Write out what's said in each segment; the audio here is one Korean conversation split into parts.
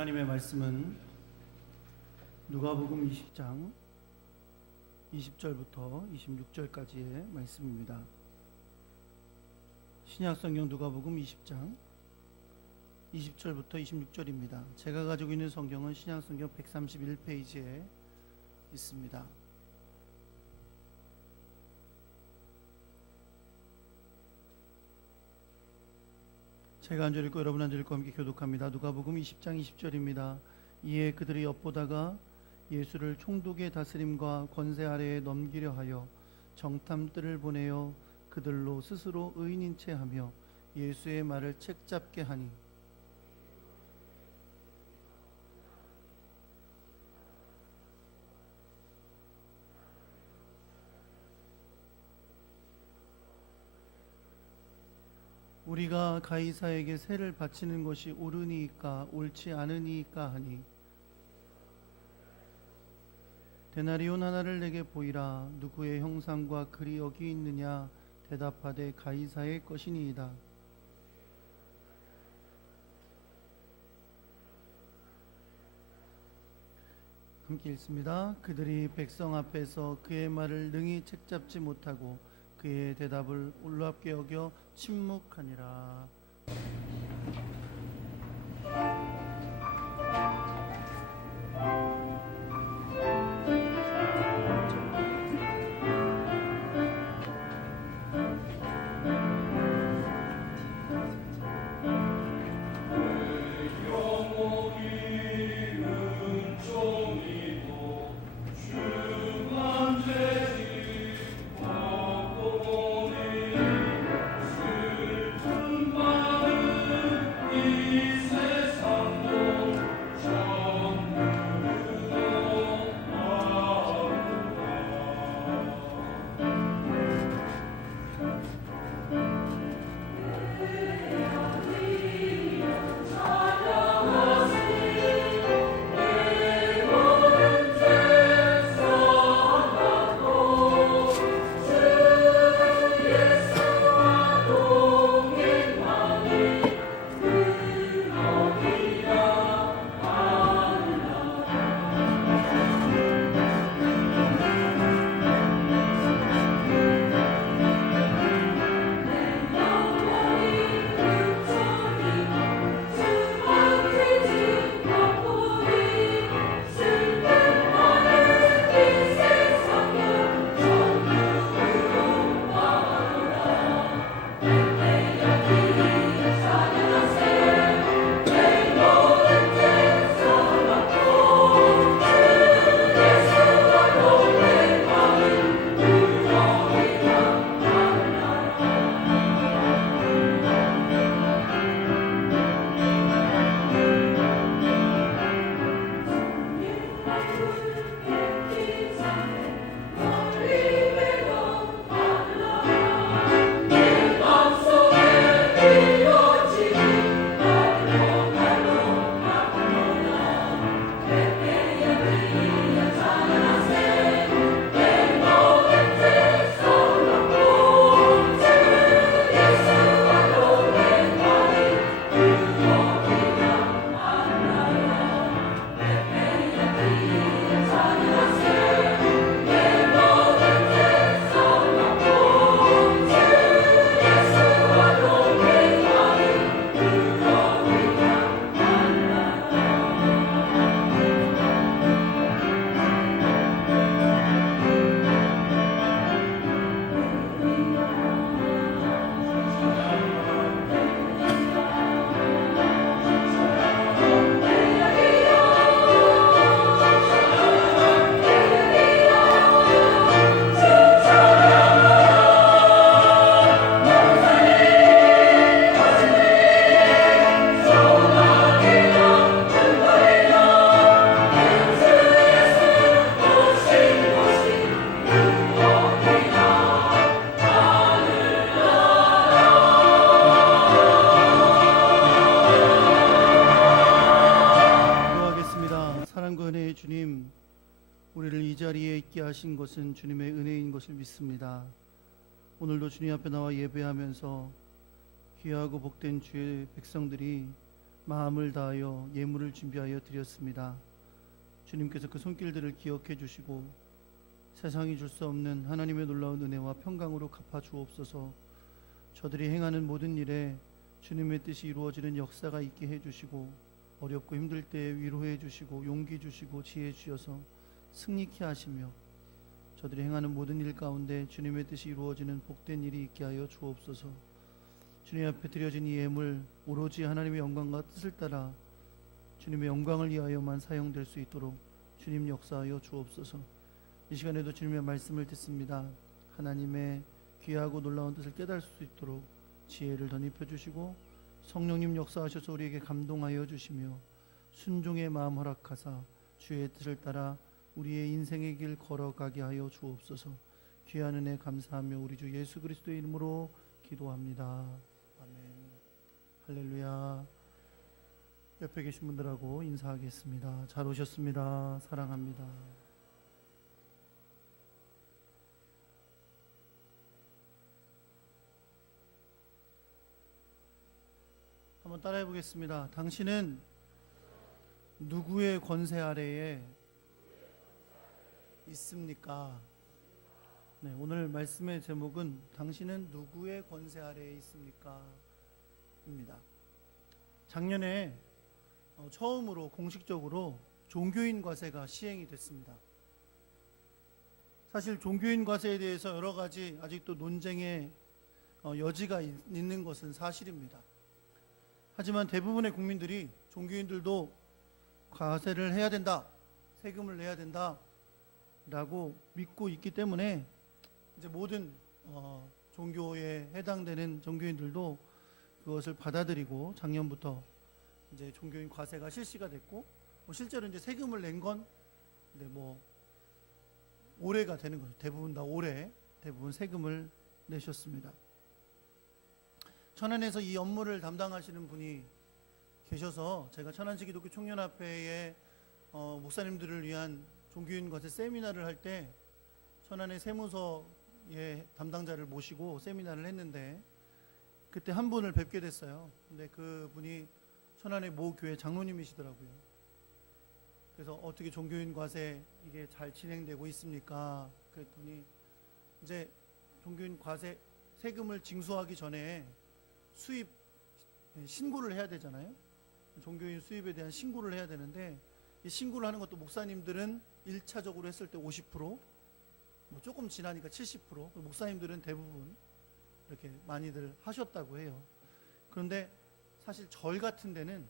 하나님의 말씀은 누가복음 20장 20절부터 26절까지의 말씀입니다. 신약성경 누가복음 20장 20절부터 26절입니다. 제가 가지고 있는 성경은 신약성경 131페이지에 있습니다. 제가 한 절 읽고 여러분 한 절 읽고 함께 교독합니다. 누가복음 20장 20절입니다. 이에 그들이 엿보다가 예수를 총독의 다스림과 권세 아래에 넘기려 하여 정탐들을 보내어 그들로 스스로 의인인 채 하며 예수의 말을 책잡게 하니 우리가 가이사에게 세를 바치는 것이 옳으니까 옳지 않으니까 하니 데나리온 하나를 내게 보이라. 누구의 형상과 글이 여기 있느냐? 대답하되 가이사의 것이니이다. 함께 읽습니다. 그들이 백성 앞에서 그의 말을 능히 책잡지 못하고 그의 대답을 놀랍게 여겨 침묵하니라. 주님, 우리를 이 자리에 있게 하신 것은 주님의 은혜인 것을 믿습니다. 오늘도 주님 앞에 나와 예배하면서 귀하고 복된 주의 백성들이 마음을 다하여 예물을 준비하여 드렸습니다. 주님께서 그 손길들을 기억해 주시고 세상이 줄 수 없는 하나님의 놀라운 은혜와 평강으로 갚아 주옵소서. 저들이 행하는 모든 일에 주님의 뜻이 이루어지는 역사가 있게 해주시고 어렵고 힘들 때에 위로해 주시고 용기 주시고 지혜 주셔서 승리케 하시며 저들이 행하는 모든 일 가운데 주님의 뜻이 이루어지는 복된 일이 있게 하여 주옵소서. 주님 앞에 드려진 이 예물 오로지 하나님의 영광과 뜻을 따라 주님의 영광을 위하여만 사용될 수 있도록 주님 역사하여 주옵소서. 이 시간에도 주님의 말씀을 듣습니다. 하나님의 귀하고 놀라운 뜻을 깨달을 수 있도록 지혜를 덧입혀 주시고 성령님 역사하셔서 우리에게 감동하여 주시며 순종의 마음 허락하사 주의 뜻을 따라 우리의 인생의 길 걸어가게 하여 주옵소서. 귀한 은혜 감사하며 우리 주 예수 그리스도의 이름으로 기도합니다. 아멘. 할렐루야. 옆에 계신 분들하고 인사하겠습니다. 잘 오셨습니다. 사랑합니다. 한번 따라해 보겠습니다. 당신은 누구의 권세 아래에 있습니까? 네, 오늘 말씀의 제목은 당신은 누구의 권세 아래에 있습니까? 입니다. 작년에 처음으로 공식적으로 종교인 과세가 시행이 됐습니다. 사실 종교인 과세에 대해서 여러 가지 아직도 논쟁의 여지가 있는 것은 사실입니다. 하지만 대부분의 국민들이 종교인들도 과세를 해야 된다, 세금을 내야 된다 라고 믿고 있기 때문에 이제 모든 종교에 해당되는 종교인들도 그것을 받아들이고 작년부터 이제 종교인 과세가 실시가 됐고 실제로 이제 세금을 낸 건 올해가 되는 거죠. 대부분 다 올해 대부분 세금을 내셨습니다. 천안에서 이 업무를 담당하시는 분이 계셔서 제가 천안시 기독교 청년합회의 목사님들을 위한 종교인 과세 세미나를 할 때 천안의 세무서의 담당자를 모시고 세미나를 했는데 그때 한 분을 뵙게 됐어요. 근데 그 분이 천안의 모 교회 장로님이시더라고요. 그래서 어떻게 종교인 과세 이게 잘 진행되고 있습니까? 그랬더니 이제 종교인 과세 세금을 징수하기 전에 수입 신고를 해야 되잖아요. 종교인 수입에 대한 신고를 해야 되는데 이 신고를 하는 것도 목사님들은 1차적으로 했을 때 50%, 조금 지나니까 70%, 목사님들은 대부분 이렇게 많이들 하셨다고 해요. 그런데 사실 절 같은 데는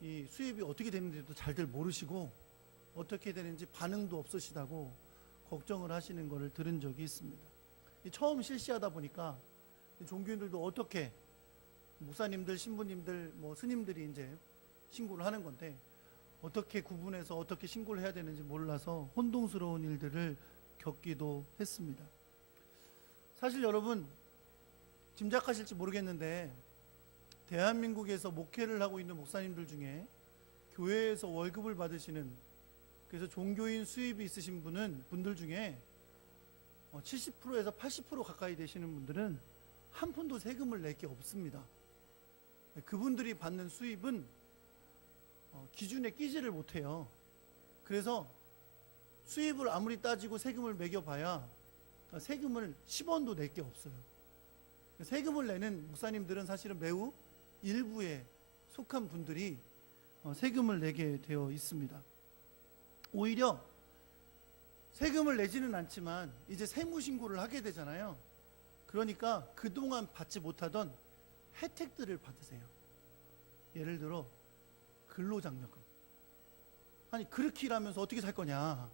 이 수입이 어떻게 되는지도 잘들 모르시고 어떻게 되는지 반응도 없으시다고 걱정을 하시는 것을 들은 적이 있습니다. 처음 실시하다 보니까 종교인들도 어떻게 목사님들, 신부님들, 스님들이 이제 신고를 하는 건데 어떻게 구분해서 어떻게 신고를 해야 되는지 몰라서 혼동스러운 일들을 겪기도 했습니다. 사실 여러분 짐작하실지 모르겠는데 대한민국에서 목회를 하고 있는 목사님들 중에 교회에서 월급을 받으시는 그래서 종교인 수입이 있으신 분들 중에 70%에서 80% 가까이 되시는 분들은 한 푼도 세금을 낼 게 없습니다. 그분들이 받는 수입은 기준에 끼지를 못해요. 그래서 수입을 아무리 따지고 세금을 매겨봐야 세금을 10원도 낼 게 없어요. 세금을 내는 목사님들은 사실은 매우 일부에 속한 분들이 세금을 내게 되어 있습니다. 오히려 세금을 내지는 않지만 이제 세무신고를 하게 되잖아요. 그러니까 그동안 받지 못하던 혜택들을 받으세요. 예를 들어 근로장려금. 아니 그렇게 일하면서 어떻게 살 거냐,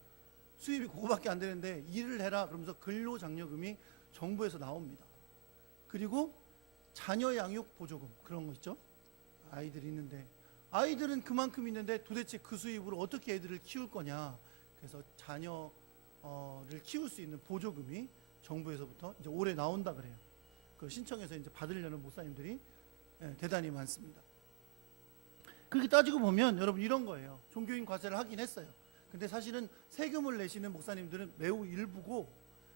수입이 그거밖에 안 되는데 일을 해라 그러면서 근로장려금이 정부에서 나옵니다. 그리고 자녀 양육 보조금 그런 거 있죠. 아이들이 있는데 아이들은 그만큼 있는데 도대체 그 수입으로 어떻게 애들을 키울 거냐. 그래서 자녀를 키울 수 있는 보조금이 정부에서부터 이제 올해 나온다 그래요. 그 신청해서 이제 받으려는 목사님들이 대단히 많습니다. 그렇게 따지고 보면 여러분 이런 거예요. 종교인 과세를 하긴 했어요. 근데 사실은 세금을 내시는 목사님들은 매우 일부고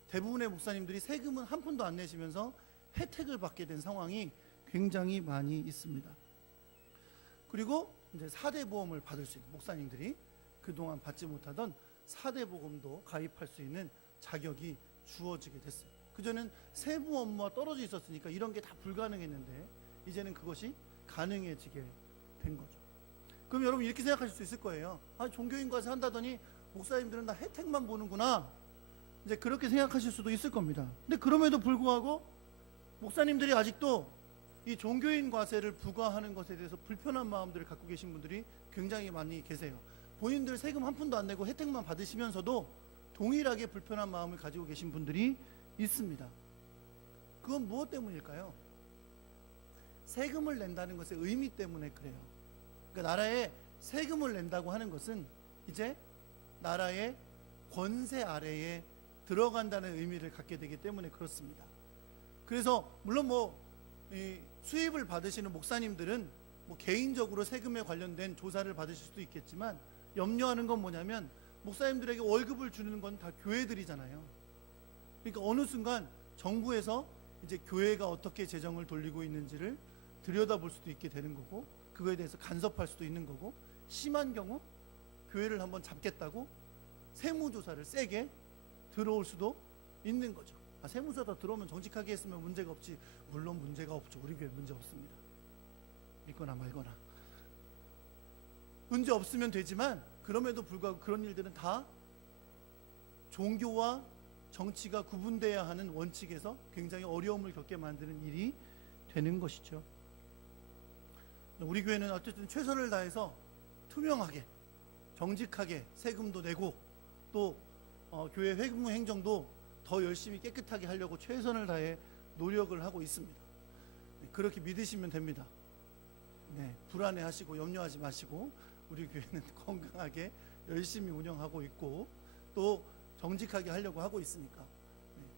대부분의 목사님들이 세금은 한 푼도 안 내시면서 혜택을 받게 된 상황이 굉장히 많이 있습니다. 그리고 이제 4대 보험을 받을 수 있는, 목사님들이 그동안 받지 못하던 4대 보험도 가입할 수 있는 자격이 주어지게 됐어요. 그전엔 세무 업무와 떨어져 있었으니까 이런 게 다 불가능했는데 이제는 그것이 가능해지게 된 거죠. 그럼 여러분 이렇게 생각하실 수 있을 거예요. 아, 종교인 과세 한다더니 목사님들은 다 혜택만 보는구나, 이제 그렇게 생각하실 수도 있을 겁니다. 근데 그럼에도 불구하고 목사님들이 아직도 이 종교인 과세를 부과하는 것에 대해서 불편한 마음들을 갖고 계신 분들이 굉장히 많이 계세요. 본인들 세금 한 푼도 안 내고 혜택만 받으시면서도 동일하게 불편한 마음을 가지고 계신 분들이 있습니다. 그건 무엇 때문일까요? 세금을 낸다는 것의 의미 때문에 그래요. 그러니까 나라에 세금을 낸다고 하는 것은 이제 나라의 권세 아래에 들어간다는 의미를 갖게 되기 때문에 그렇습니다. 그래서 물론 이 수입을 받으시는 목사님들은 개인적으로 세금에 관련된 조사를 받으실 수도 있겠지만, 염려하는 건 뭐냐면 목사님들에게 월급을 주는 건 다 교회들이잖아요. 그러니까 어느 순간 정부에서 이제 교회가 어떻게 재정을 돌리고 있는지를 들여다볼 수도 있게 되는 거고, 그거에 대해서 간섭할 수도 있는 거고, 심한 경우 교회를 한번 잡겠다고 세무조사를 세게 들어올 수도 있는 거죠. 세무조사 들어오면 정직하게 했으면 문제가 없지. 물론 문제가 없죠. 우리 교회 문제 없습니다. 믿거나 말거나 문제 없으면 되지만, 그럼에도 불구하고 그런 일들은 다 종교와 정치가 구분돼야 하는 원칙에서 굉장히 어려움을 겪게 만드는 일이 되는 것이죠. 우리 교회는 어쨌든 최선을 다해서 투명하게 정직하게 세금도 내고, 또 교회 회무 행정도 더 열심히 깨끗하게 하려고 최선을 다해 노력을 하고 있습니다. 그렇게 믿으시면 됩니다. 네, 불안해하시고 염려하지 마시고, 우리 교회는 건강하게 열심히 운영하고 있고 또 정직하게 하려고 하고 있으니까.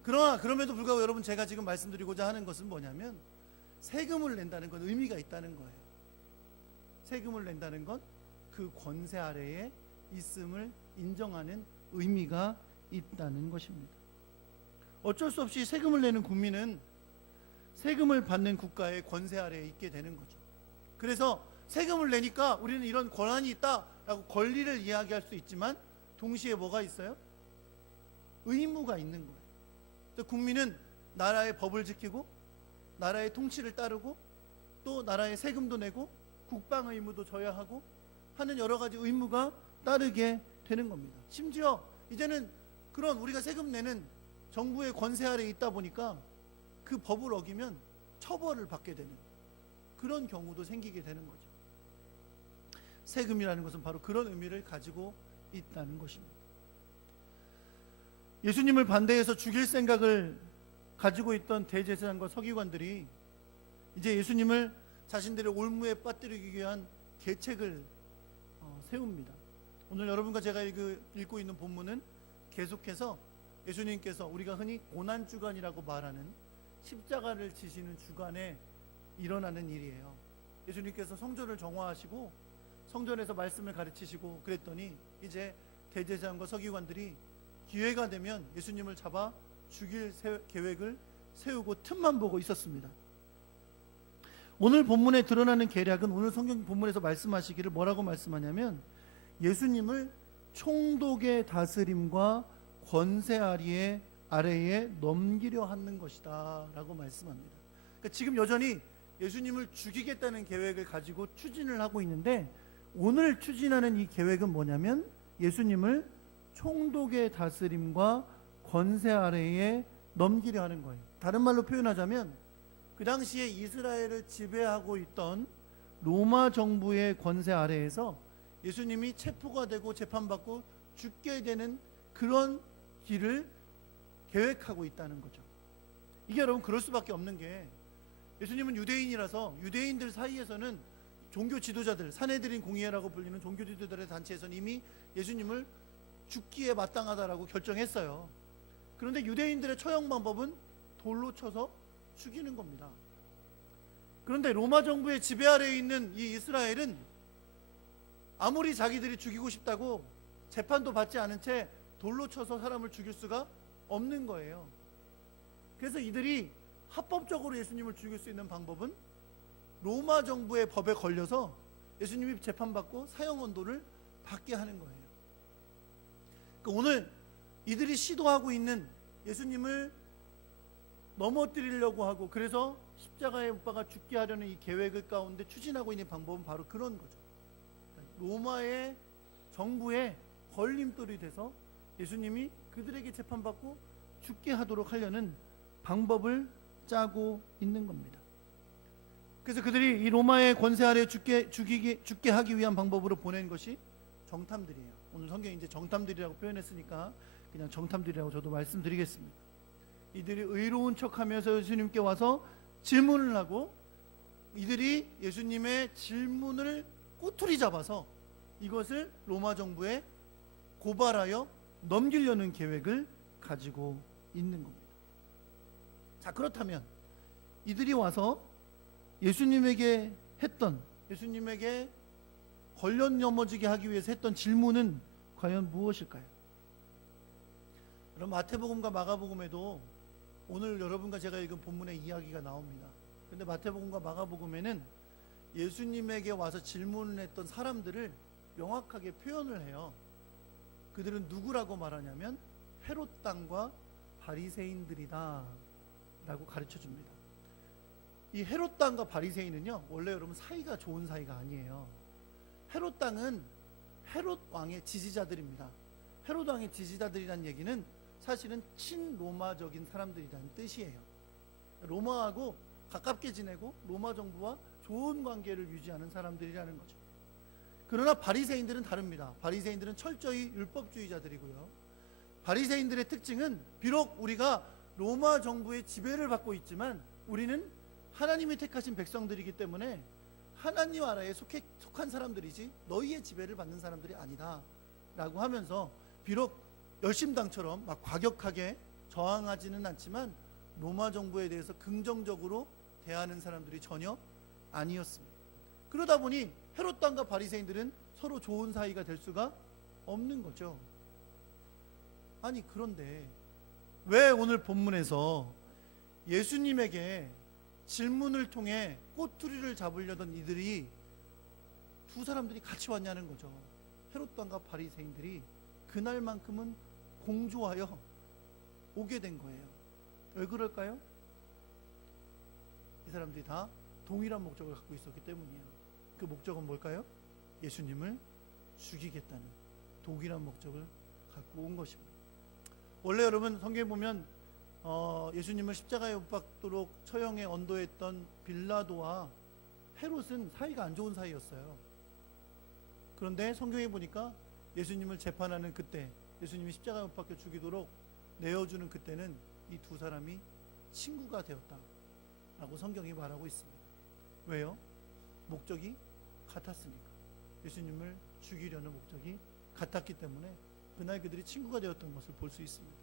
그러나 그럼에도 불구하고 여러분, 제가 지금 말씀드리고자 하는 것은 뭐냐면, 세금을 낸다는 건 의미가 있다는 거예요. 세금을 낸다는 건 그 권세 아래에 있음을 인정하는 의미가 있다는 것입니다. 어쩔 수 없이 세금을 내는 국민은 세금을 받는 국가의 권세 아래에 있게 되는 거죠. 그래서 세금을 내니까 우리는 이런 권한이 있다라고 권리를 이야기할 수 있지만, 동시에 뭐가 있어요? 의무가 있는 거예요. 그래서 국민은 나라의 법을 지키고 나라의 통치를 따르고 또 나라의 세금도 내고 국방 의무도 져야 하고 하는 여러 가지 의무가 따르게 되는 겁니다. 심지어 이제는 그런 우리가 세금 내는 정부의 권세 아래에 있다 보니까 그 법을 어기면 처벌을 받게 되는 그런 경우도 생기게 되는 거죠. 세금이라는 것은 바로 그런 의미를 가지고 있다는 것입니다. 예수님을 반대해서 죽일 생각을 가지고 있던 대제사장과 서기관들이 이제 예수님을 자신들의 올무에 빠뜨리기 위한 계책을 세웁니다. 오늘 여러분과 제가 읽고 있는 본문은 계속해서 예수님께서 우리가 흔히 고난주간이라고 말하는 십자가를 지시는 주간에 일어나는 일이에요. 예수님께서 성전을 정화하시고 성전에서 말씀을 가르치시고 그랬더니 이제 대제사장과 서기관들이 기회가 되면 예수님을 잡아 죽일 계획을 세우고 틈만 보고 있었습니다. 오늘 본문에 드러나는 계략은 오늘 성경 본문에서 말씀하시기를 뭐라고 말씀하냐면, 예수님을 총독의 다스림과 권세 아래에 넘기려 하는 것이다 라고 말씀합니다. 그러니까 지금 여전히 예수님을 죽이겠다는 계획을 가지고 추진을 하고 있는데, 오늘 추진하는 이 계획은 뭐냐면 예수님을 총독의 다스림과 권세 아래에 넘기려 하는 거예요. 다른 말로 표현하자면 그 당시에 이스라엘을 지배하고 있던 로마 정부의 권세 아래에서 예수님이 체포가 되고 재판받고 죽게 되는 그런 길을 계획하고 있다는 거죠. 이게 여러분 그럴 수밖에 없는 게, 예수님은 유대인이라서 유대인들 사이에서는 종교 지도자들, 산헤드린 공의회라고 불리는 종교 지도자들의 단체에서는 이미 예수님을 죽기에 마땅하다라고 결정했어요. 그런데 유대인들의 처형 방법은 돌로 쳐서 죽이는 겁니다. 그런데 로마 정부의 지배 아래에 있는 이 이스라엘은 아무리 자기들이 죽이고 싶다고 재판도 받지 않은 채 돌로 쳐서 사람을 죽일 수가 없는 거예요. 그래서 이들이 합법적으로 예수님을 죽일 수 있는 방법은 로마 정부의 법에 걸려서 예수님이 재판받고 사형 언도를 받게 하는 거예요. 그러니까 오늘 이들이 시도하고 있는 예수님을 넘어뜨리려고 하고 그래서 십자가에 못 박아 죽게 하려는 이 계획을 가운데 추진하고 있는 방법은 바로 그런 거죠. 로마의 정부의 걸림돌이 돼서 예수님이 그들에게 재판받고 죽게 하도록 하려는 방법을 짜고 있는 겁니다. 그래서 그들이 이 로마의 권세 아래 죽게 하기 위한 방법으로 보낸 것이 정탐들이에요. 오늘 성경에 이제 정탐들이라고 표현했으니까 그냥 정탐들이라고 저도 말씀드리겠습니다. 이들이 의로운 척하면서 예수님께 와서 질문을 하고 이들이 예수님의 질문을 꼬투리 잡아서 이것을 로마 정부에 고발하여 넘기려는 계획을 가지고 있는 겁니다. 자, 그렇다면 이들이 와서 예수님에게 걸려 넘어지게 하기 위해서 했던 질문은 과연 무엇일까요? 여러분, 마태복음과 마가복음에도 오늘 여러분과 제가 읽은 본문의 이야기가 나옵니다. 그런데 마태복음과 마가복음에는 예수님에게 와서 질문을 했던 사람들을 명확하게 표현을 해요. 그들은 누구라고 말하냐면 헤롯 당과 바리새인들이다 라고 가르쳐 줍니다. 이 헤롯 당과 바리새인은요, 원래 여러분 사이가 좋은 사이가 아니에요. 헤롯 당은 헤롯 왕의 지지자들입니다. 헤롯 왕의 지지자들이란 얘기는 사실은 친로마적인 사람들이라는 뜻이에요. 로마하고 가깝게 지내고 로마 정부와 좋은 관계를 유지하는 사람들이라는 거죠. 그러나 바리새인들은 다릅니다. 바리새인들은 철저히 율법주의자들이고요. 바리새인들의 특징은 비록 우리가 로마 정부의 지배를 받고 있지만 우리는 하나님이 택하신 백성들이기 때문에 하나님 나라에 속한 사람들이지 너희의 지배를 받는 사람들이 아니다 라고 하면서 비록 열심당처럼 막 과격하게 저항하지는 않지만 로마 정부에 대해서 긍정적으로 대하는 사람들이 전혀 아니었습니다. 그러다 보니 헤롯 당과 바리새인들은 서로 좋은 사이가 될 수가 없는 거죠. 아니, 그런데 왜 오늘 본문에서 예수님에게 질문을 통해 꼬투리를 잡으려던 이들이 두 사람들이 같이 왔냐는 거죠. 헤롯 당과 바리새인들이 그날만큼은 공조하여 오게 된 거예요. 왜 그럴까요? 이 사람들이 다 동일한 목적을 갖고 있었기 때문이에요. 그 목적은 뭘까요? 예수님을 죽이겠다는 동일한 목적을 갖고 온 것입니다. 원래 여러분 성경에 보면 예수님을 십자가에 못 박도록 처형에 언도했던 빌라도와 헤롯은 사이가 안 좋은 사이였어요. 그런데 성경에 보니까 예수님을 재판하는 그때, 예수님이 십자가에 못 박혀 죽이도록 내어주는 그때는 이 두 사람이 친구가 되었다라고 성경이 말하고 있습니다. 왜요? 목적이 같았으니까. 예수님을 죽이려는 목적이 같았기 때문에 그날 그들이 친구가 되었던 것을 볼 수 있습니다.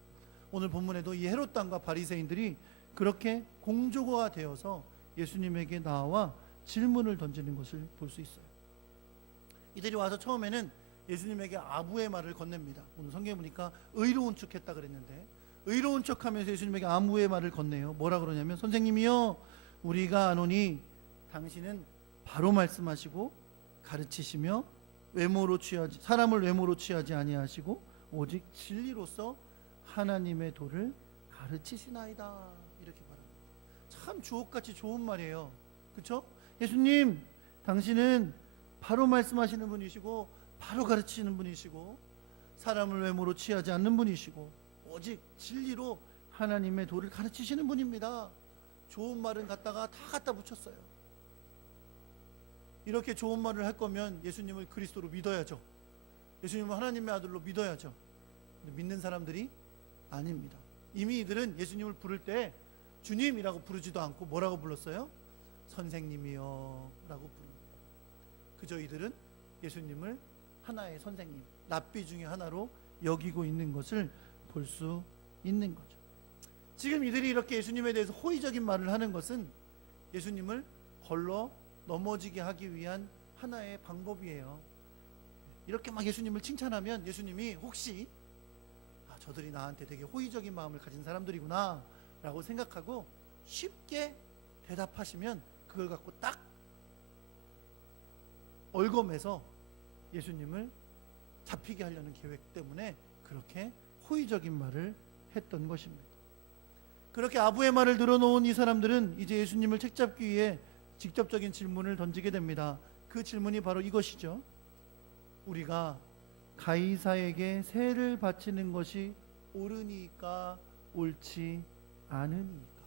오늘 본문에도 이 헤롯 당과 바리새인들이 그렇게 공조가 되어서 예수님에게 나와 질문을 던지는 것을 볼 수 있어요. 이들이 와서 처음에는 예수님에게 아부의 말을 건넵니다. 오늘 성경에 보니까 의로운 척했다 그랬는데 의로운 척하면서 예수님에게 아부의 말을 건네요. 뭐라 그러냐면, 선생님이여, 우리가 아노니 당신은 바로 말씀하시고 가르치시며 사람을 외모로 취하지 아니하시고 오직 진리로서 하나님의 도를 가르치시나이다, 이렇게 말합니다. 참 주옥같이 좋은 말이에요. 그렇죠? 예수님, 당신은 바로 말씀하시는 분이시고 바로 가르치시는 분이시고 사람을 외모로 취하지 않는 분이시고 오직 진리로 하나님의 도를 가르치시는 분입니다. 좋은 말은 갖다가 다 갖다 붙였어요. 이렇게 좋은 말을 할 거면 예수님을 그리스도로 믿어야죠. 예수님을 하나님의 아들로 믿어야죠. 믿는 사람들이 아닙니다. 이미 이들은 예수님을 부를 때 주님이라고 부르지도 않고 뭐라고 불렀어요? 선생님이요 라고 부릅니다. 그저 이들은 예수님을 하나의 선생님, 랍비 중에 하나로 여기고 있는 것을 볼 수 있는 거죠. 지금 이들이 이렇게 예수님에 대해서 호의적인 말을 하는 것은 예수님을 걸러 넘어지게 하기 위한 하나의 방법이에요. 이렇게 막 예수님을 칭찬하면 예수님이 혹시 저들이 나한테 되게 호의적인 마음을 가진 사람들이구나 라고 생각하고 쉽게 대답하시면 그걸 갖고 딱 얽어매서 예수님을 잡히게 하려는 계획 때문에 그렇게 호의적인 말을 했던 것입니다. 그렇게 아부의 말을 들어놓은 이 사람들은 이제 예수님을 책잡기 위해 직접적인 질문을 던지게 됩니다. 그 질문이 바로 이것이죠. 우리가 가이사에게 세를 바치는 것이 옳으니까 옳지 않으니까.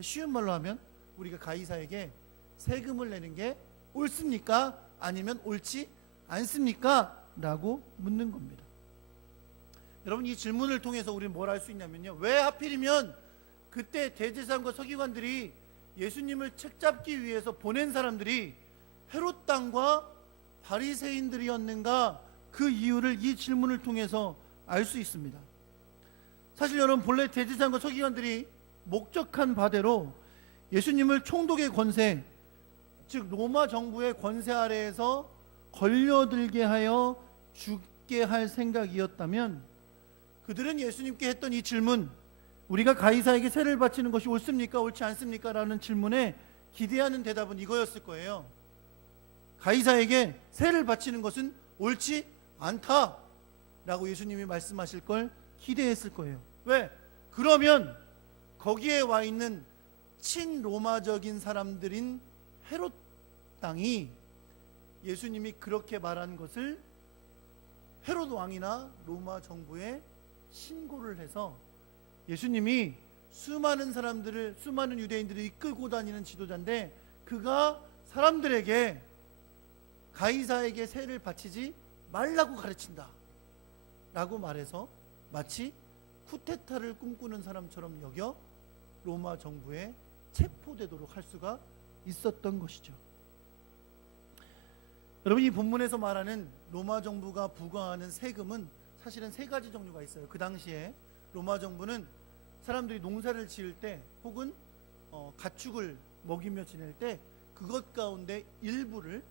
쉬운 말로 하면 우리가 가이사에게 세금을 내는 게 옳습니까? 아니면 옳지 않습니까? 라고 묻는 겁니다. 여러분, 이 질문을 통해서 우리는 뭘 알 수 있냐면요, 왜 하필이면 그때 대제사장과 서기관들이 예수님을 책잡기 위해서 보낸 사람들이 헤롯 당과 바리새인들이었는가, 그 이유를 이 질문을 통해서 알 수 있습니다. 사실 여러분, 본래 대제사장과 서기관들이 목적한 바대로 예수님을 총독의 권세, 즉 로마 정부의 권세 아래에서 걸려들게 하여 죽게 할 생각이었다면, 그들은 예수님께 했던 이 질문, 우리가 가이사에게 세를 바치는 것이 옳습니까? 옳지 않습니까? 라는 질문에 기대하는 대답은 이거였을 거예요. 가이사에게 세를 바치는 것은 옳지 않다 라고 예수님이 말씀하실 걸 기대했을 거예요. 왜? 그러면 거기에 와 있는 친로마적인 사람들인 헤롯 당이 예수님이 그렇게 말한 것을 헤롯 왕이나 로마 정부에 신고를 해서 예수님이 수많은 사람들을, 수많은 유대인들을 이끌고 다니는 지도자인데 그가 사람들에게 가이사에게 세를 바치지 말라고 가르친다 라고 말해서 마치 쿠데타를 꿈꾸는 사람처럼 여겨 로마 정부에 체포되도록 할 수가 있었던 것이죠. 여러분, 이 본문에서 말하는 로마 정부가 부과하는 세금은 사실은 세 가지 종류가 있어요. 그 당시에 로마 정부는 사람들이 농사를 지을 때 혹은 가축을 먹이며 지낼 때 그것 가운데 일부를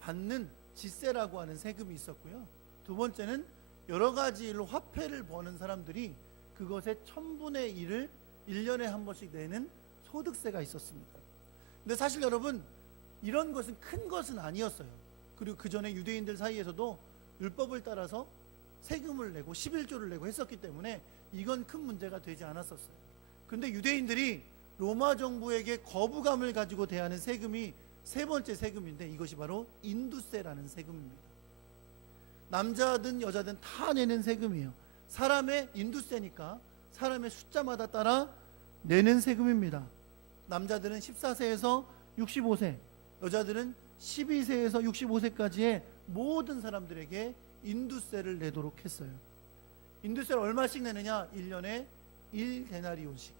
받는 지세라고 하는 세금이 있었고요. 두 번째는 여러 가지 일로 화폐를 버는 사람들이 그것의 1000분의 1을 1년에 한 번씩 내는 소득세가 있었습니다. 근데 사실 여러분, 이런 것은 큰 것은 아니었어요. 그리고 그 전에 유대인들 사이에서도 율법을 따라서 세금을 내고 11조를 내고 했었기 때문에 이건 큰 문제가 되지 않았었어요. 그런데 유대인들이 로마 정부에게 거부감을 가지고 대하는 세금이 세 번째 세금인데, 이것이 바로 인두세라는 세금입니다. 남자든 여자든 다 내는 세금이에요. 사람의 인두세니까 사람의 숫자마다 따라 내는 세금입니다. 남자들은 14세에서 65세, 여자들은 12세에서 65세까지의 모든 사람들에게 인두세를 내도록 했어요. 인두세를 얼마씩 내느냐? 1년에 1데나리온씩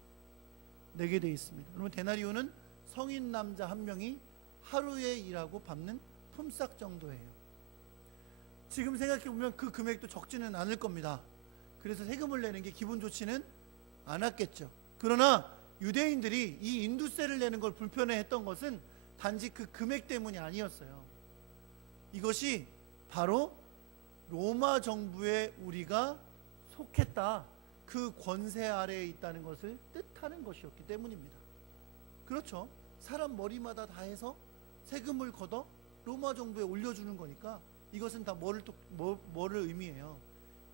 내게 되어 있습니다. 그러면 데나리온은 성인 남자 한 명이 하루에 일하고 밟는 품삯 정도예요. 지금 생각해보면 그 금액도 적지는 않을 겁니다. 그래서 세금을 내는 게 기분 좋지는 않았겠죠. 그러나 유대인들이 이 인두세를 내는 걸 불편해했던 것은 단지 그 금액 때문이 아니었어요. 이것이 바로 로마 정부에 우리가 속했다, 그 권세 아래에 있다는 것을 뜻하는 것이었기 때문입니다. 그렇죠. 사람 머리마다 다 해서 세금을 걷어 로마 정부에 올려주는 거니까 이것은 다 뭐를 의미해요?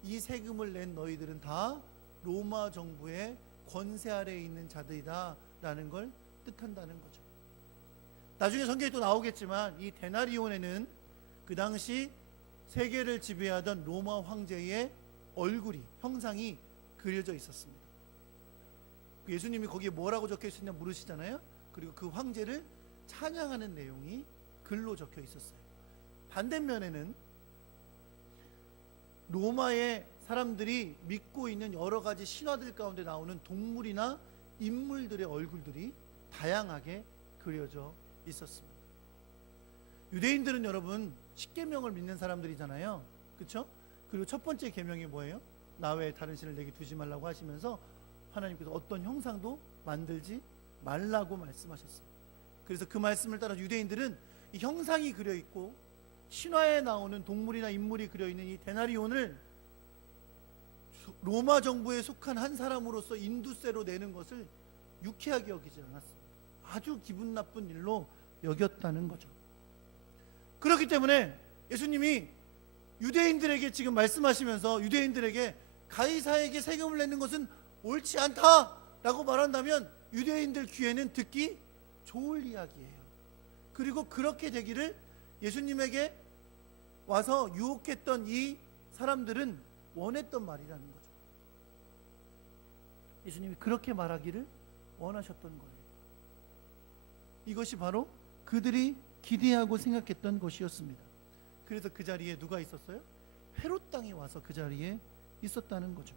이 세금을 낸 너희들은 다 로마 정부의 권세 아래에 있는 자들이다 라는 걸 뜻한다는 거죠. 나중에 성경에 또 나오겠지만 이 데나리온에는 그 당시 세계를 지배하던 로마 황제의 얼굴이, 형상이 그려져 있었습니다. 예수님이 거기에 뭐라고 적혀 있었냐 물으시잖아요. 그리고 그 황제를 찬양하는 내용이 글로 적혀 있었어요. 반대면에는 로마의 사람들이 믿고 있는 여러 가지 신화들 가운데 나오는 동물이나 인물들의 얼굴들이 다양하게 그려져 있었습니다. 유대인들은 여러분 십계명을 믿는 사람들이잖아요. 그렇죠? 그리고 첫 번째 계명이 뭐예요? 나 외에 다른 신을 내게 두지 말라고 하시면서 하나님께서 어떤 형상도 만들지 말라고 말씀하셨어요. 그래서 그 말씀을 따라 유대인들은 이 형상이 그려 있고 신화에 나오는 동물이나 인물이 그려 있는 이 데나리온을 로마 정부에 속한 한 사람으로서 인두세로 내는 것을 유쾌하게 여기지 않았어요. 아주 기분 나쁜 일로 여겼다는 거죠. 그렇기 때문에 예수님이 유대인들에게 지금 말씀하시면서 유대인들에게 가이사에게 세금을 내는 것은 옳지 않다라고 말한다면 유대인들 귀에는 듣기 좋을 이야기예요. 그리고 그렇게 되기를 예수님에게 와서 유혹했던 이 사람들은 원했던 말이라는 거죠. 예수님이 그렇게 말하기를 원하셨던 거예요. 이것이 바로 그들이 기대하고 생각했던 것이었습니다. 그래서 그 자리에 누가 있었어요? 헤롯 땅이 와서 그 자리에 있었다는 거죠.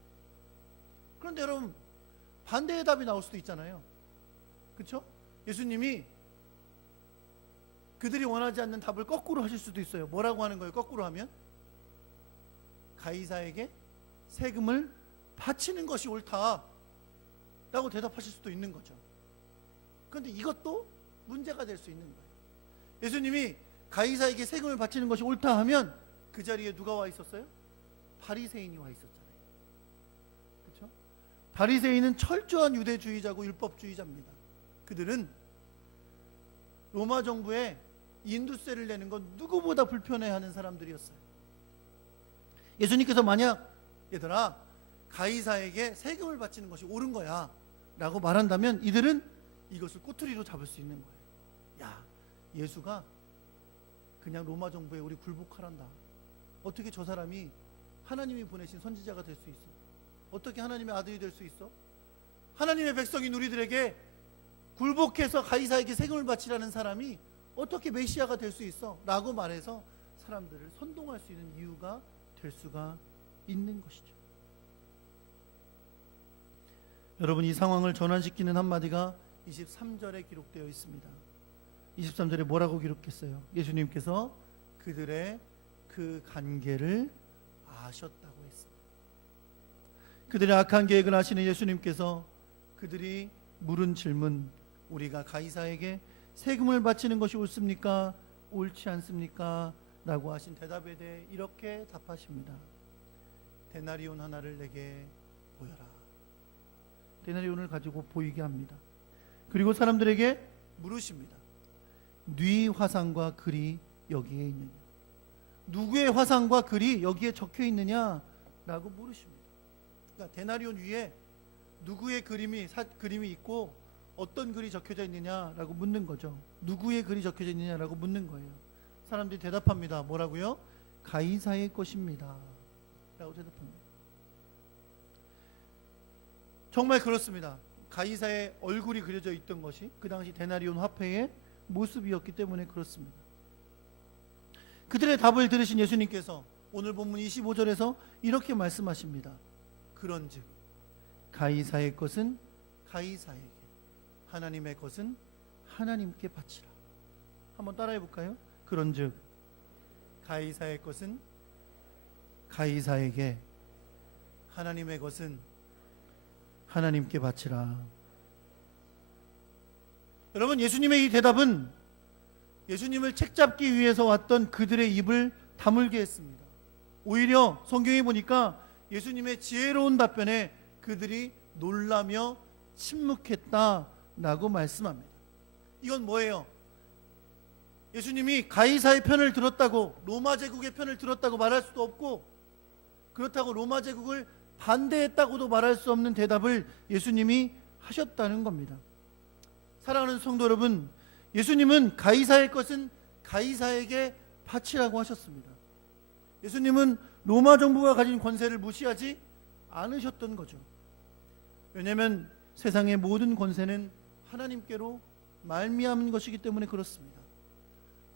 그런데 여러분, 반대의 답이 나올 수도 있잖아요. 그렇죠? 예수님이 그들이 원하지 않는 답을 거꾸로 하실 수도 있어요. 뭐라고 하는 거예요? 거꾸로 하면 가이사에게 세금을 바치는 것이 옳다라고 대답하실 수도 있는 거죠. 그런데 이것도 문제가 될 수 있는 거예요. 예수님이 가이사에게 세금을 바치는 것이 옳다 하면 그 자리에 누가 와 있었어요? 바리새인이 와 있었잖아요. 그렇죠? 바리새인은 철저한 유대주의자고 율법주의자입니다. 그들은 로마 정부에 인두세를 내는 건 누구보다 불편해하는 사람들이었어요. 예수님께서 만약 얘들아 가이사에게 세금을 바치는 것이 옳은 거야 라고 말한다면 이들은 이것을 꼬투리로 잡을 수 있는 거예요. 야, 예수가 그냥 로마 정부에 우리 굴복하란다. 어떻게 저 사람이 하나님이 보내신 선지자가 될 수 있어? 어떻게 하나님의 아들이 될 수 있어? 하나님의 백성인 우리들에게 굴복해서 가이사에게 세금을 바치라는 사람이 어떻게 메시아가 될 수 있어? 라고 말해서 사람들을 선동할 수 있는 이유가 될 수가 있는 것이죠. 여러분, 이 상황을 전환시키는 한마디가 23절에 기록되어 있습니다. 23절에 뭐라고 기록했어요? 예수님께서 그들의 그 간계를 아셨다고 했습니다. 그들의 악한 계획을 아시는 예수님께서 그들이 물은 질문, 우리가 가이사에게 세금을 바치는 것이 옳습니까? 옳지 않습니까? 라고 하신 대답에 대해 이렇게 답하십니다. 데나리온 하나를 내게 보여라. 데나리온을 가지고 보이게 합니다. 그리고 사람들에게 물으십니다. 네 화상과 글이 여기에 있느냐? 누구의 화상과 글이 여기에 적혀 있느냐? 라고 물으십니다. 그러니까 데나리온 위에 누구의 그림이 있고 어떤 글이 적혀져 있느냐라고 묻는 거죠. 누구의 글이 적혀져 있느냐라고 묻는 거예요. 사람들이 대답합니다. 뭐라고요? 가이사의 것입니다 라고 대답합니다. 정말 그렇습니다. 가이사의 얼굴이 그려져 있던 것이 그 당시 데나리온 화폐의 모습이었기 때문에 그렇습니다. 그들의 답을 들으신 예수님께서 오늘 본문 25절에서 이렇게 말씀하십니다. 그런즉 가이사의 것은 가이사에게, 하나님의 것은 하나님께 바치라. 한번 따라해 볼까요? 그런즉 가이사의 것은 가이사에게, 하나님의 것은 하나님께 바치라. 여러분, 예수님의 이 대답은 예수님을 책잡기 위해서 왔던 그들의 입을 다물게 했습니다. 오히려 성경에 보니까 예수님의 지혜로운 답변에 그들이 놀라며 침묵했다라고 말씀합니다. 이건 뭐예요? 예수님이 가이사의 편을 들었다고, 로마 제국의 편을 들었다고 말할 수도 없고, 그렇다고 로마 제국을 반대했다고도 말할 수 없는 대답을 예수님이 하셨다는 겁니다. 사랑하는 성도 여러분, 예수님은 가이사의 것은 가이사에게 바치라고 하셨습니다. 예수님은 로마 정부가 가진 권세를 무시하지 않으셨던 거죠. 왜냐하면 세상의 모든 권세는 하나님께로 말미암은 것이기 때문에 그렇습니다.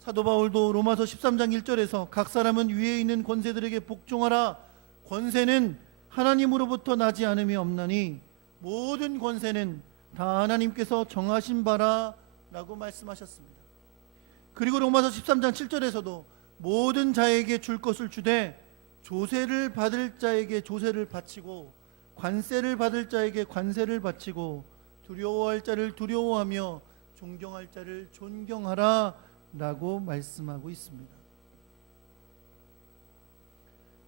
사도 바울도 로마서 13장 1절에서 각 사람은 위에 있는 권세들에게 복종하라. 권세는 하나님으로부터 나지 않음이 없나니 모든 권세는 다 하나님께서 정하신 바라 라고 말씀하셨습니다. 그리고 로마서 13장 7절에서도 모든 자에게 줄 것을 주되 조세를 받을 자에게 조세를 바치고 관세를 받을 자에게 관세를 바치고 두려워할 자를 두려워하며 존경할 자를 존경하라 라고 말씀하고 있습니다.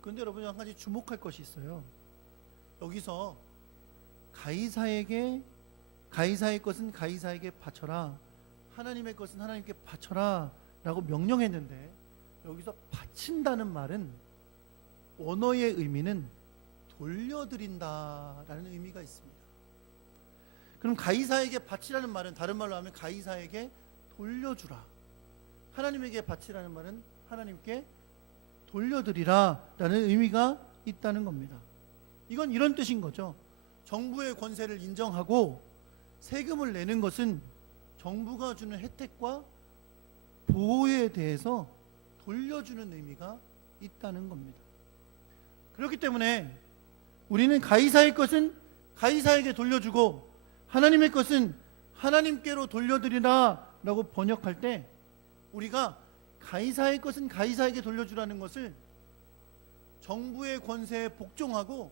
그런데 여러분, 한 가지 주목할 것이 있어요. 여기서 가이사의 것은 가이사에게 바쳐라, 하나님의 것은 하나님께 바쳐라 라고 명령했는데 여기서 바친다는 말은 원어의 의미는 돌려드린다라는 의미가 있습니다. 그럼 가이사에게 바치라는 말은 다른 말로 하면 가이사에게 돌려주라. 하나님에게 바치라는 말은 하나님께 돌려드리라라는 의미가 있다는 겁니다. 이건 이런 뜻인 거죠. 정부의 권세를 인정하고 세금을 내는 것은 정부가 주는 혜택과 보호에 대해서 돌려주는 의미가 있다는 겁니다. 그렇기 때문에 우리는 가이사의 것은 가이사에게 돌려주고 하나님의 것은 하나님께로 돌려드리라 라고 번역할 때 우리가 가이사의 것은 가이사에게 돌려주라는 것을 정부의 권세에 복종하고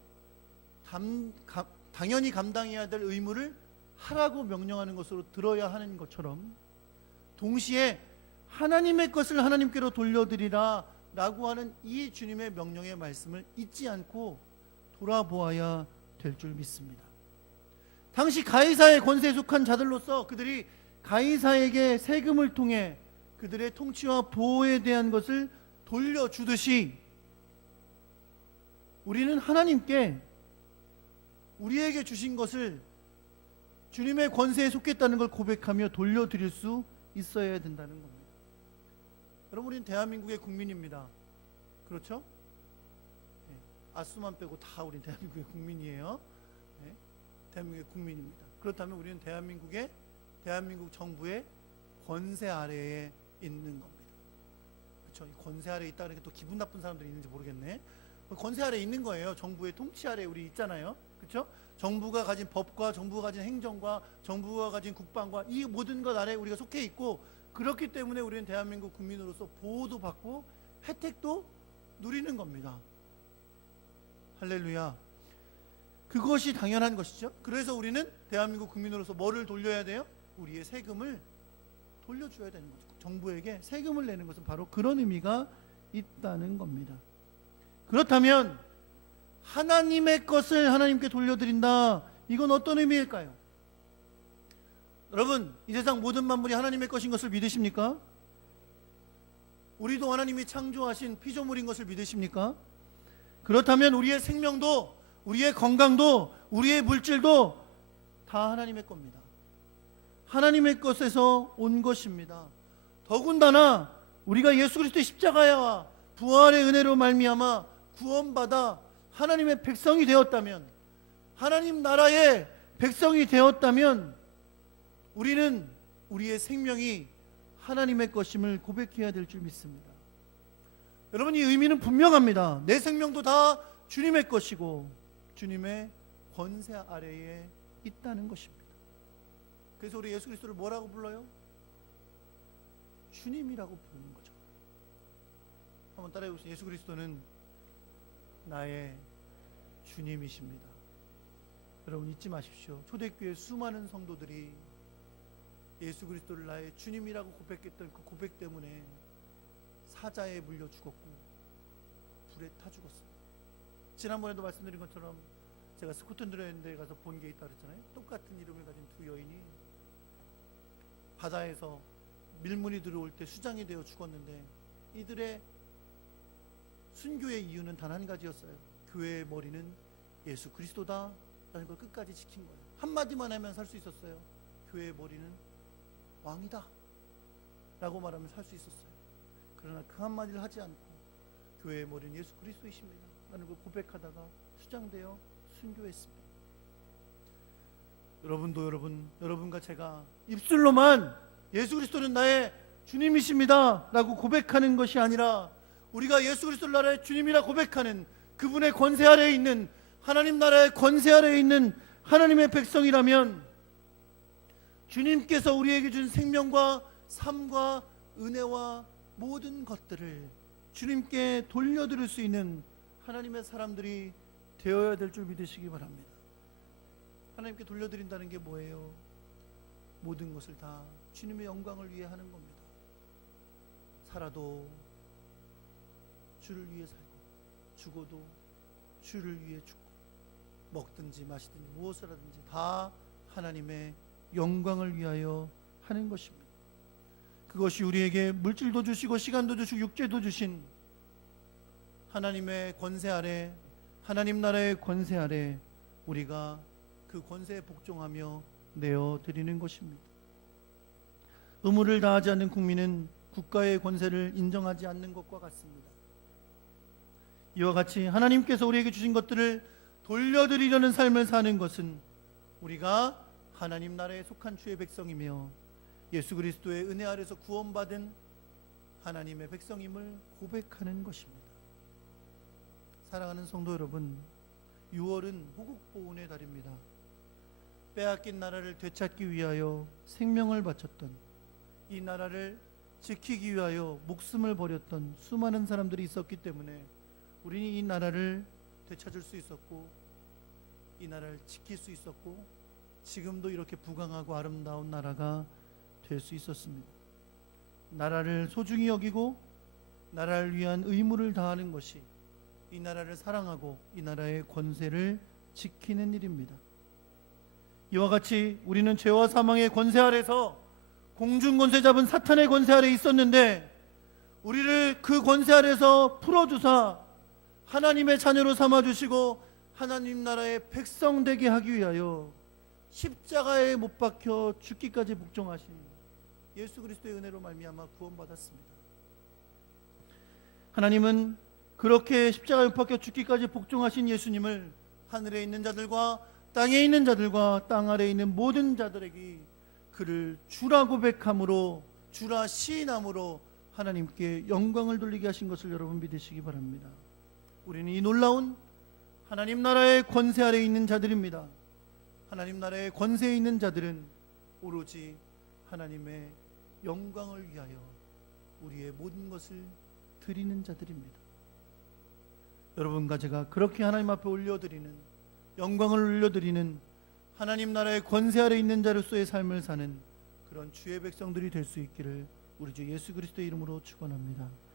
당연히 감당해야 될 의무를 하라고 명령하는 것으로 들어야 하는 것처럼 동시에 하나님의 것을 하나님께로 돌려드리라 라고 하는 이 주님의 명령의 말씀을 잊지 않고 돌아보아야 될 줄 믿습니다. 당시 가이사의 권세에 속한 자들로서 그들이 가이사에게 세금을 통해 그들의 통치와 보호에 대한 것을 돌려주듯이 우리는 하나님께 우리에게 주신 것을 주님의 권세에 속했다는 걸 고백하며 돌려드릴 수 있어야 된다는 겁니다. 여러분, 우리는 대한민국의 국민입니다. 그렇죠? 네. 아수만 빼고 다 우린 대한민국의 국민이에요. 네. 대한민국의 국민입니다. 그렇다면 우리는 대한민국 정부의 권세 아래에 있는 겁니다. 그렇죠? 권세 아래에 있다는 게 또 기분 나쁜 사람들이 있는지 모르겠네. 권세 아래에 있는 거예요. 정부의 통치 아래에 우리 있잖아요. 그렇죠? 정부가 가진 법과 정부가 가진 행정과 정부가 가진 국방과 이 모든 것 아래에 우리가 속해 있고, 그렇기 때문에 우리는 대한민국 국민으로서 보호도 받고 혜택도 누리는 겁니다. 할렐루야. 그것이 당연한 것이죠. 그래서 우리는 대한민국 국민으로서 뭐를 돌려야 돼요? 우리의 세금을 돌려줘야 되는 거죠. 정부에게 세금을 내는 것은 바로 그런 의미가 있다는 겁니다. 그렇다면 하나님의 것을 하나님께 돌려드린다, 이건 어떤 의미일까요? 여러분, 이 세상 모든 만물이 하나님의 것인 것을 믿으십니까? 우리도 하나님이 창조하신 피조물인 것을 믿으십니까? 그렇다면 우리의 생명도, 우리의 건강도, 우리의 물질도 다 하나님의 겁니다. 하나님의 것에서 온 것입니다. 더군다나 우리가 예수 그리스도의 십자가와 부활의 은혜로 말미암아 구원받아 하나님의 백성이 되었다면, 하나님 나라의 백성이 되었다면 우리는 우리의 생명이 하나님의 것임을 고백해야 될 줄 믿습니다. 여러분, 이 의미는 분명합니다. 내 생명도 다 주님의 것이고 주님의 권세 아래에 있다는 것입니다. 그래서 우리 예수 그리스도를 뭐라고 불러요? 주님이라고 부르는 거죠. 한번 따라해 보세요. 예수 그리스도는 나의 주님이십니다. 여러분, 잊지 마십시오. 초대교회 수많은 성도들이 예수 그리스도를 나의 주님이라고 고백했던 그 고백 때문에 사자에 물려 죽었고 불에 타 죽었습니다. 지난번에도 말씀드린 것처럼 제가 스코틀랜드에 가서 본 게 있다고 그랬잖아요. 똑같은 이름을 가진 두 여인이 바다에서 밀물이 들어올 때 수장이 되어 죽었는데, 이들의 순교의 이유는 단 한 가지였어요. 교회의 머리는 예수 그리스도다 라는 걸 끝까지 지킨 거예요. 한마디만 하면 살 수 있었어요. 교회의 머리는 왕이다 라고 말하면 살 수 있었어요. 그러나 그 한마디를 하지 않고 교회의 머리는 예수 그리스도이십니다 라는 걸 고백하다가 수장되어 순교했습니다. 여러분도 여러분과 제가 입술로만 예수 그리스도는 나의 주님이십니다 라고 고백하는 것이 아니라, 우리가 예수 그리스도를 나라의 주님이라 고백하는 그분의 권세 아래에 있는, 하나님 나라의 권세 아래에 있는 하나님의 백성이라면 주님께서 우리에게 준 생명과 삶과 은혜와 모든 것들을 주님께 돌려드릴 수 있는 하나님의 사람들이 되어야 될 줄 믿으시기 바랍니다. 하나님께 돌려드린다는 게 뭐예요? 모든 것을 다 주님의 영광을 위해 하는 겁니다. 살아도 주를 위해 살고, 죽어도 주를 위해 죽고, 먹든지 마시든지 무엇을 하든지 다 하나님의 영광을 위하여 하는 것입니다. 그것이 우리에게 물질도 주시고 시간도 주시고 육체도 주신 하나님의 권세 아래, 하나님 나라의 권세 아래 우리가 그 권세에 복종하며 내어 드리는 것입니다. 의무를 다하지 않는 국민은 국가의 권세를 인정하지 않는 것과 같습니다. 이와 같이 하나님께서 우리에게 주신 것들을 돌려드리려는 삶을 사는 것은 우리가 하나님 나라에 속한 주의 백성이며 예수 그리스도의 은혜 아래서 구원받은 하나님의 백성임을 고백하는 것입니다. 사랑하는 성도 여러분, 6월은 호국보훈의 달입니다. 빼앗긴 나라를 되찾기 위하여 생명을 바쳤던, 이 나라를 지키기 위하여 목숨을 버렸던 수많은 사람들이 있었기 때문에 우리는 이 나라를 되찾을 수 있었고, 이 나라를 지킬 수 있었고, 지금도 이렇게 부강하고 아름다운 나라가 될 수 있었습니다. 나라를 소중히 여기고 나라를 위한 의무를 다하는 것이 이 나라를 사랑하고 이 나라의 권세를 지키는 일입니다. 이와 같이 우리는 죄와 사망의 권세 아래서 공중 권세 잡은 사탄의 권세 아래 있었는데, 우리를 그 권세 아래서 풀어주사 하나님의 자녀로 삼아주시고 하나님 나라의 백성 되게 하기 위하여 십자가에 못 박혀 죽기까지 복종하신 예수 그리스도의 은혜로 말미암아 구원받았습니다. 하나님은 그렇게 십자가에 못 박혀 죽기까지 복종하신 예수님을 하늘에 있는 자들과 땅에 있는 자들과 땅 아래에 있는 모든 자들에게 그를 주라 고백함으로, 주라 시인함으로 하나님께 영광을 돌리게 하신 것을 여러분 믿으시기 바랍니다. 우리는 이 놀라운 하나님 나라의 권세 아래에 있는 자들입니다. 하나님 나라의 권세에 있는 자들은 오로지 하나님의 영광을 위하여 우리의 모든 것을 드리는 자들입니다. 여러분과 제가 그렇게 하나님 앞에 올려드리는, 영광을 올려드리는 하나님 나라의 권세 아래 있는 자로서의 삶을 사는 그런 주의 백성들이 될 수 있기를 우리 주 예수 그리스도의 이름으로 축원합니다.